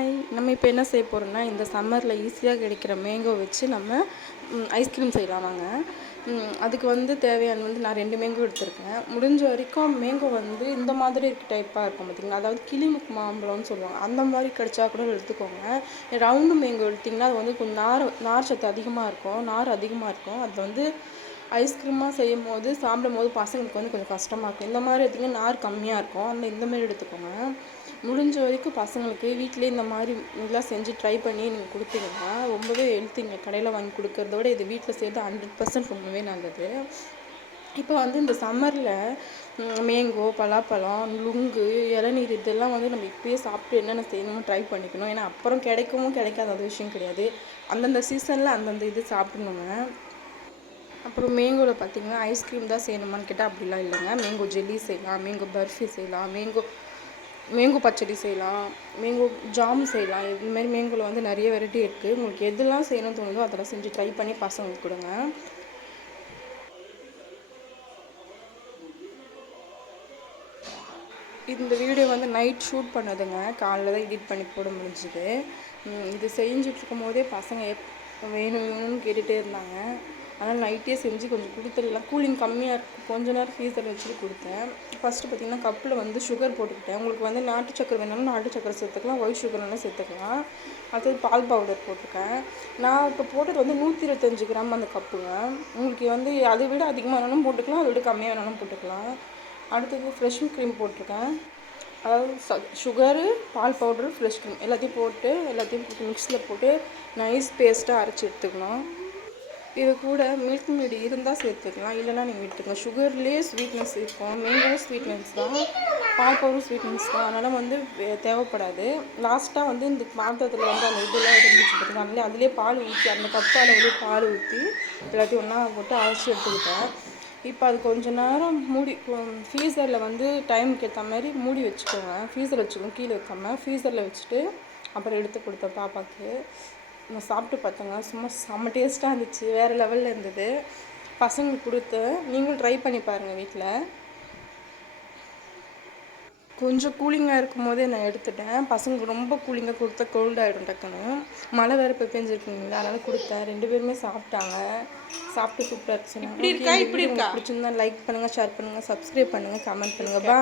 Hi, நம்ம இப்போ என்ன செய்ய போகிறோம்னா, இந்த சம்மரில் ஈஸியாக கிடைக்கிற மேங்கோ வச்சு நம்ம ஐஸ்கிரீம் செய்யலாம் வாங்க. அதுக்கு வந்து தேவையான நான் 2 மேங்கோ எடுத்திருக்கேன். முடிஞ்ச வரைக்கும் மேங்கோ வந்து இந்த மாதிரி டைப்பாக இருக்கும் பார்த்திங்களா, அதாவது கிளிமுக்கு மாம்பழம்னு சொல்லுவாங்க. அந்த மாதிரி கிடைச்சா கூட எடுத்துக்கோங்க. ரவுண்டு மேங்கோ எடுத்திங்கன்னா அது வந்து கொஞ்சம் நார் சத்து அதிகமாக இருக்கும், நார் அதிகமாக இருக்கும். அது வந்து ஐஸ்கிரீமாக செய்யும் போது சாப்பிடும் போது பசங்களுக்கு வந்து கொஞ்சம் கஷ்டமாக இருக்கும். இந்த மாதிரி எடுத்திங்கன்னா நார் கம்மியாக இருக்கும், இந்தமாரி எடுத்துக்கோங்க. முடிஞ்ச வரைக்கும் பசங்களுக்கு வீட்டிலே இந்த மாதிரி இதெல்லாம் செஞ்சு ட்ரை பண்ணி நீங்கள் கொடுத்தீங்கன்னா ரொம்பவே ஹெல்த்திங்க. கடையில் வாங்கி கொடுக்கறத விட இது வீட்டில் செய்கிறது 100% ரொம்பவே நல்லது. இப்போ வந்து இந்த சம்மரில் மேங்கோ, பலாப்பழம், நுங்கு, இளநீர் இதெல்லாம் வந்து நம்ம இப்போயே சாப்பிட்டு என்னென்ன செய்யணுமோ ட்ரை பண்ணிக்கணும். ஏன்னா அப்புறம் கிடைக்கவும் கிடைக்காத அது விஷயம் கிடையாது. அந்தந்த சீசனில் அந்தந்த இது சாப்பிடணுங்க. அப்புறம் மேங்கோவில் பார்த்திங்கன்னா ஐஸ்கிரீம் தான் செய்யணுமான்னு கேட்டால் அப்படிலாம் இல்லைங்க. மேங்கோ ஜெல்லி செய்யலாம், மேங்கோ பர்ஃபி செய்யலாம், மேங்கோ பச்சடி செய்யலாம், மேங்கோ ஜாம் செய்யலாம். இதுமாரி மேங்கோவில் வந்து நிறைய வெரைட்டி இருக்குது. உங்களுக்கு எதெல்லாம் செய்யணும்னு தோணுதோ அதெல்லாம் செஞ்சு ட்ரை பண்ணி பசங்களுக்கு கொடுங்க. இந்த வீடியோ வந்து நைட் ஷூட் பண்ணதுங்க, காலையில் தான் எடிட் பண்ணி போட முடிஞ்சுது. இது செஞ்சுட்ருக்கும் போதே பசங்க வேணும்னு கேட்டுகிட்டே இருந்தாங்க. அதனால் நைட்டே செஞ்சு கொஞ்சம் கொடுத்துடலாம். கூலிங் கம்மியாக இருக்கும், கொஞ்ச நேரம் ஃப்ரீசரில் வச்சுட்டு கொடுத்தேன். ஃபஸ்ட்டு பார்த்திங்கன்னா கப்பில் வந்து சுகர் போட்டுக்கிட்டேன். உங்களுக்கு வந்து நாட்டு சக்கரை வேணாலும் நாட்டு சக்கரை சேர்த்துக்கலாம், ஒயிட் சுகர் வேணாலும் சேர்த்துக்கலாம். அடுத்தது பால் பவுடர் போட்டிருக்கேன். நான் இப்போ போட்டது வந்து 125 கிராம் அந்த கப்புங்க. உங்களுக்கு வந்து அதை விட அதிகமாக வேணாலும் போட்டுக்கலாம், அதை விட கம்மியாக வேணாலும் போட்டுக்கலாம். அடுத்தது ஃப்ரெஷ் க்ரீம் போட்டிருக்கேன். அதாவது சுகரு, பால் பவுட்ரு, ஃப்ரெஷ் க்ரீம் எல்லாத்தையும் போட்டு மிக்ஸியில் போட்டு நைஸ் பேஸ்ட்டாக அரைச்சி எடுத்துக்கணும். இது கூட மில்க் மேட் இருந்தால் சேர்த்துக்கலாம், இல்லைனா நீங்கள் விட்டுருங்க. சுகர்லேயே ஸ்வீட்னஸ் இருக்கும், மேங்கோ ஸ்வீட்னஸ் தான், பால் பவுடர் ஸ்வீட்னஸ் தான். அதனால் வந்து தேவைப்படாது. லாஸ்ட்டாக வந்து இந்த பாத்திரத்தில் வந்து அந்த இதெல்லாம் இருந்துச்சு பார்த்திங்கன்னா, அதுலேயே பால் ஊற்றி அந்த கப்பால் வந்து பால் ஊற்றி எல்லாத்தையும் ஒன்றா போட்டு அரைச்சி எடுத்துக்கிட்டேன். இப்போ அது கொஞ்சம் நேரம் மூடி ஃப்ரீசரில் வந்து டைமுக்கு ஏற்ற மாதிரி மூடி வச்சுக்கோங்க. ஃப்ரீசரில் வச்சுக்கோங்க, கீழே வைக்காமல் ஃப்ரீசரில் வச்சுட்டு அப்புறம் எடுத்து கொடுத்தேன் பாப்பாவுக்கு. நான் சாப்பிட்டு பார்த்தேங்க, சும்மா செம்ம டேஸ்ட்டாக இருந்துச்சு, வேறு லெவலில் இருந்தது. பசங்களுக்கு கொடுத்தேன், நீங்களும் ட்ரை பண்ணி பாருங்கள் வீட்டில். கொஞ்சம் கூலிங்காக இருக்கும் போதே நான் எடுத்துட்டேன். பசங்களுக்கு ரொம்ப கூலிங்காக கொடுத்தா கோல்ட் ஆகிடும் டக்குன்னு. மழை வேறு இப்போ பெஞ்சிருக்குங்களா, அதனால் கொடுத்தேன். 2 பேருமே சாப்பிட்டாங்க. சாப்பிட்டு சூப்பராக இருந்துச்சு. இப்படி இருக்கா பிடிச்சிருந்தா லைக் பண்ணுங்கள், ஷேர் பண்ணுங்கள், சப்ஸ்கிரைப் பண்ணுங்கள், கமெண்ட் பண்ணுங்கள். பாய்.